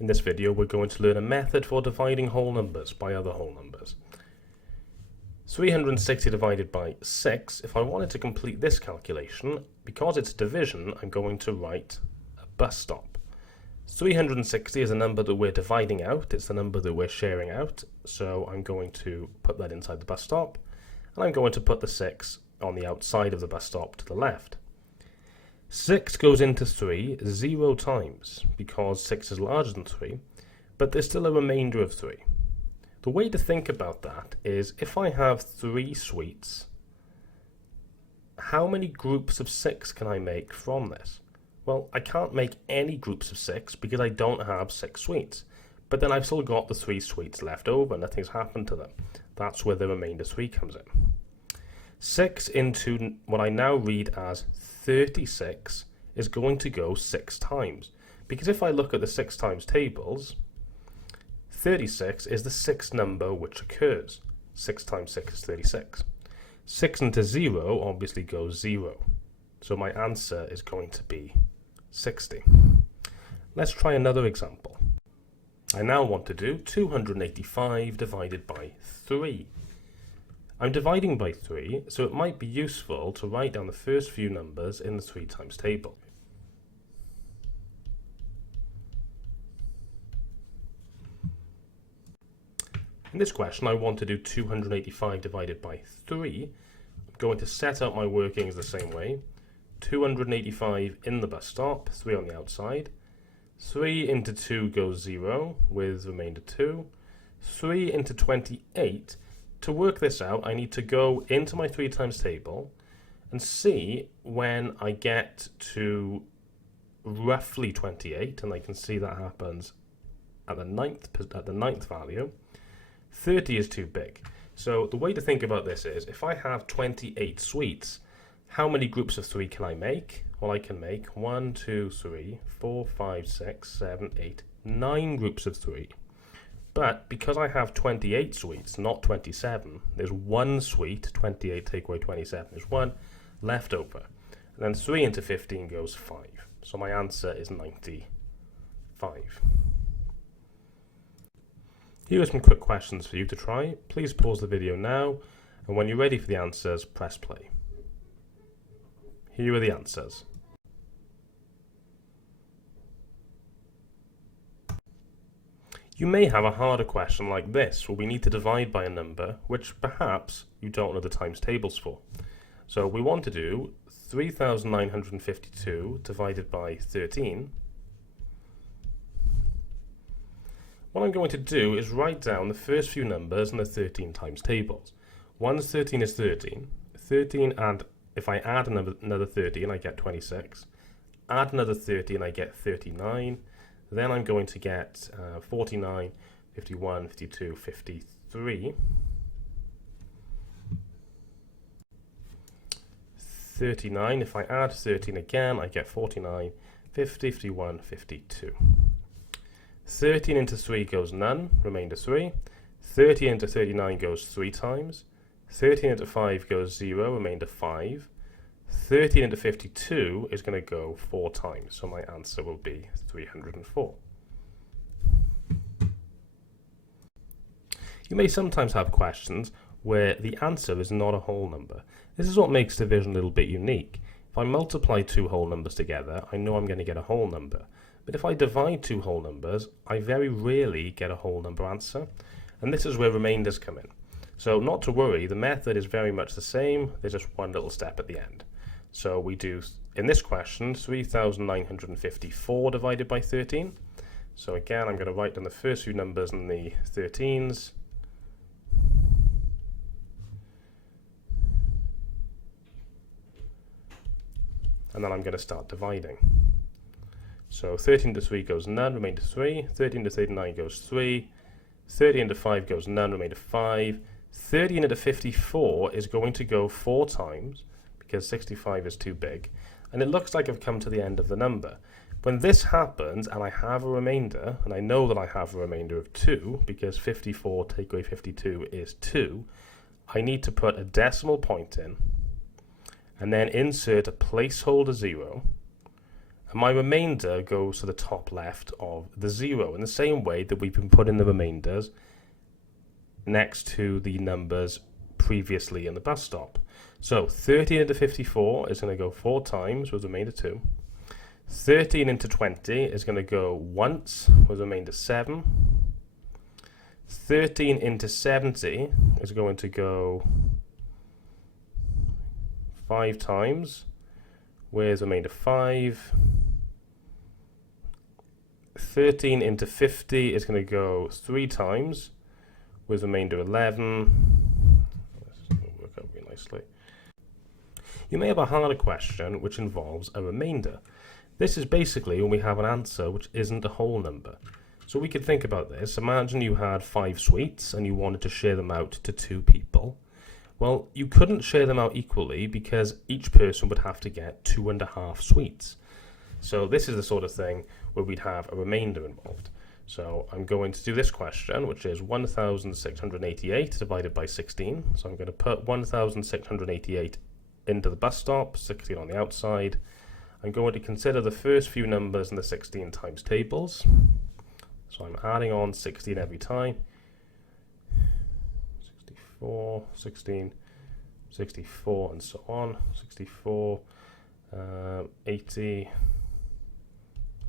In this video, we're going to learn a method for dividing whole numbers by other whole numbers. 360 divided by 6, if I wanted to complete this calculation, because it's division, I'm going to write a bus stop. 360 is a number that we're dividing out, it's the number that we're sharing out, so I'm going to put that inside the bus stop, and I'm going to put the 6 on the outside of the bus stop to the left. 6 goes into 3 0 times, because 6 is larger than 3, but there's still a remainder of 3. The way to think about that is, if I have 3 sweets, how many groups of 6 can I make from this? Well, I can't make any groups of 6 because I don't have 6 sweets, but then I've still got the 3 sweets left over, nothing's happened to them. That's where the remainder 3 comes in. 6 into what I now read as 36 is going to go 6 times, because if I look at the 6 times tables, 36 is the 6th number which occurs. 6 times 6 is 36. 6 into 0 obviously goes 0, so my answer is going to be 60. Let's try another example. I now want to do 285 divided by 3. I'm dividing by 3, so it might be useful to write down the first few numbers in the 3 times table. In this question, I want to do 285 divided by 3. I'm going to set up my workings the same way. 285 in the bus stop, 3 on the outside. 3 into 2 goes 0, with remainder 2. 3 into 28. To work this out, I need to go into my 3 times table and see when I get to roughly 28, and I can see that happens at the ninth value. 30 is too big. So the way to think about this is, if I have 28 sweets, how many groups of 3 can I make? Well, I can make 1, 2, 3, 4, 5, 6, 7, 8, 9 groups of 3. But because I have 28 sweets, not 27, there's 1 sweet, 28 take away 27, there's 1 left over. And then 3 into 15 goes 5. So my answer is 95. Here are some quick questions for you to try. Please pause the video now, and when you're ready for the answers, press play. Here are the answers. You may have a harder question like this, where we need to divide by a number which perhaps you don't know the times tables for. So we want to do 3,952 divided by 13. What I'm going to do is write down the first few numbers in the 13 times tables. 1 to 13 is 13. 13, and if I add another 13, I get 26. Add another 30 and I get 39. Then I'm going to get 49, 51, 52, 53. 39, if I add 13 again, I get 49, 50, 51, 52. 13 into 3 goes none, remainder 3. 30 into 39 goes 3 times. 13 into 5 goes 0, remainder 5. 13 into 52 is going to go 4 times, so my answer will be 304. You may sometimes have questions where the answer is not a whole number. This is what makes division a little bit unique. If I multiply 2 whole numbers together, I know I'm going to get a whole number. But if I divide 2 whole numbers, I very rarely get a whole number answer, and this is where remainders come in. So not to worry, the method is very much the same, there's just one little step at the end. So we do, in this question, 3,954 divided by 13. So again, I'm going to write down the first few numbers in the 13s. And then I'm going to start dividing. So 13 to 3 goes none, remainder 3. 13 to 39 goes 3. 30 into 5 goes none, remainder 5. 30 into 54 is going to go 4 times, because 65 is too big, and it looks like I've come to the end of the number. When this happens and I have a remainder, and I know that I have a remainder of 2, because 54 take away 52 is 2, I need to put a decimal point in, and then insert a placeholder 0, And my remainder goes to the top left of the 0 in the same way that we've been putting the remainders next to the numbers previously in the bus stop. So 13 into 54 is going to go 4 times with remainder 2. 13 into 20 is going to go once with remainder 7. 13 into 70 is going to go 5 times with remainder 5. 13 into 50 is going to go 3 times with remainder 11. This is going to work out really nicely. You may have a harder question which involves a remainder. This is basically when we have an answer which isn't a whole number. So we could think about this. Imagine you had 5 sweets and you wanted to share them out to 2 people. Well, you couldn't share them out equally because each person would have to get 2.5 sweets. So this is the sort of thing where we'd have a remainder involved. So I'm going to do this question, which is 1,688 divided by 16. So I'm going to put 1,688 into the bus stop, 16 on the outside. I'm going to consider the first few numbers in the 16 times tables. So I'm adding on 16 every time. 64, 16, 64, and so on. 64, 80,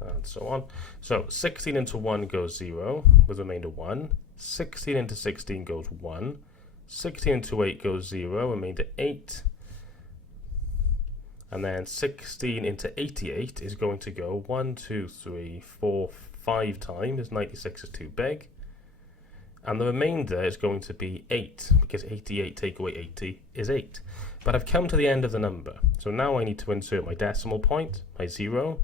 and so on. So 16 into 1 goes 0, with remainder 1. 16 into 16 goes 1. 16 into 8 goes 0, remainder 8. And then 16 into 88 is going to go 1, 2, 3, 4, 5 times. 96 is too big. And the remainder is going to be 8, because 88 take away 80 is 8. But I've come to the end of the number. So now I need to insert my decimal point, my 0.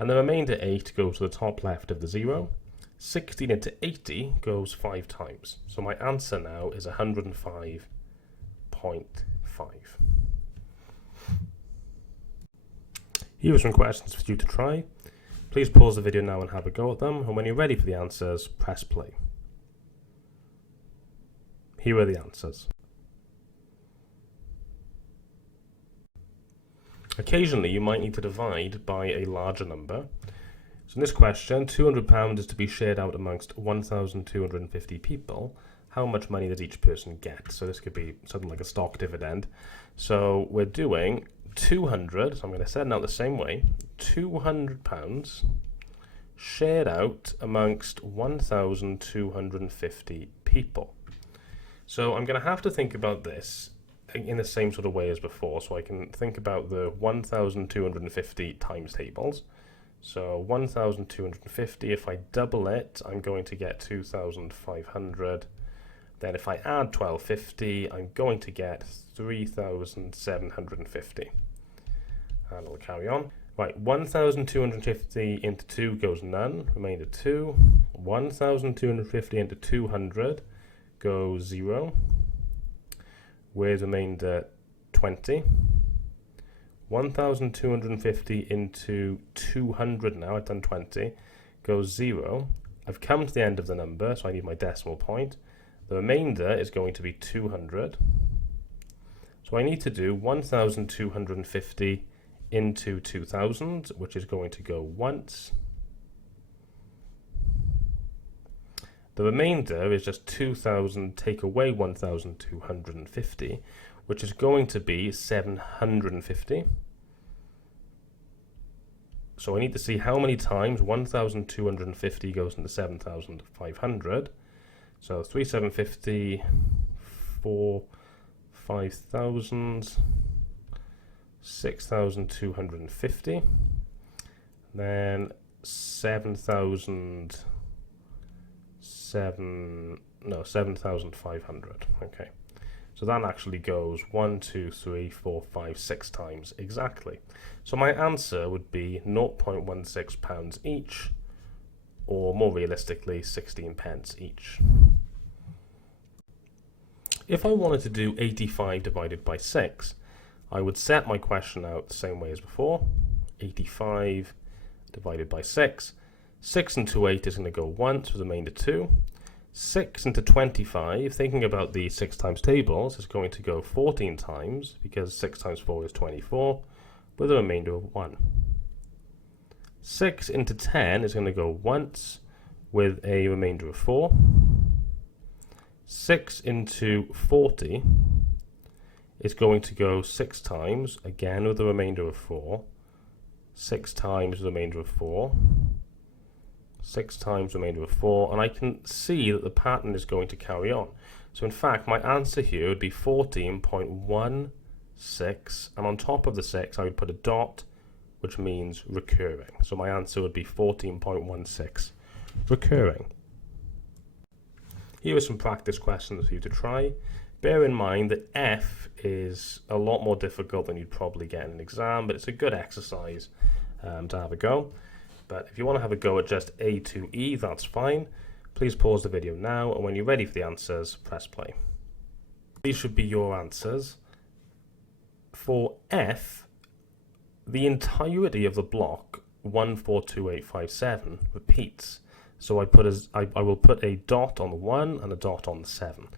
And the remainder 8 goes to the top left of the 0. 16 into 80 goes 5 times. So my answer now is 105.5. Here are some questions for you to try. Please pause the video now and have a go at them. And when you're ready for the answers, press play. Here are the answers. Occasionally, you might need to divide by a larger number. So in this question, £200 is to be shared out amongst 1,250 people. How much money does each person get? So this could be something like a stock dividend. So we're doing 200, so I'm going to set it out the same way, £200 shared out amongst 1,250 people. So I'm going to have to think about this in the same sort of way as before, so I can think about the 1,250 times tables. So 1,250, if I double it, I'm going to get 2,500. Then if I add 1,250, I'm going to get 3,750. And I'll carry on. Right, 1,250 into 2 goes none, remainder 2. 1,250 into 200 goes 0, with remainder 20. 1,250 into 200 now, I've done 20, goes 0. I've come to the end of the number, so I need my decimal point. The remainder is going to be 200. So I need to do 1,250 into 2,000, which is going to go once. The remainder is just 2,000 take away 1,250, which is going to be 750. So I need to see how many times 1,250 goes into 7,500. So 3,750, 4, 5,000, 6,250, then 7,500. Okay, so that actually goes 1, 2, 3, 4, 5, 6 times exactly. So my answer would be £0.16 each, or more realistically 16 pence each. If I wanted to do 85 divided by 6, I would set my question out the same way as before. 85 divided by 6. 6 into 8 is going to go once with the remainder 2. 6 into 25, thinking about the 6 times tables, is going to go 14 times, because 6 times 4 is 24, with a remainder of 1. 6 into 10 is going to go once with a remainder of 4. 6 into 40 is going to go 6 times, again with a remainder of 4. 6 times the remainder of 4. 6 times the remainder of 4. And I can see that the pattern is going to carry on. So in fact, my answer here would be 14.16. And on top of the 6, I would put a dot, which means recurring. So my answer would be 14.16, recurring. Here are some practice questions for you to try. Bear in mind that F is a lot more difficult than you'd probably get in an exam, but it's a good exercise to have a go. But if you want to have a go at just A to E, that's fine. Please pause the video now, and when you're ready for the answers, press play. These should be your answers. For F, the entirety of the block 142857 repeats. So I will put a dot on the 1 and a dot on the 7.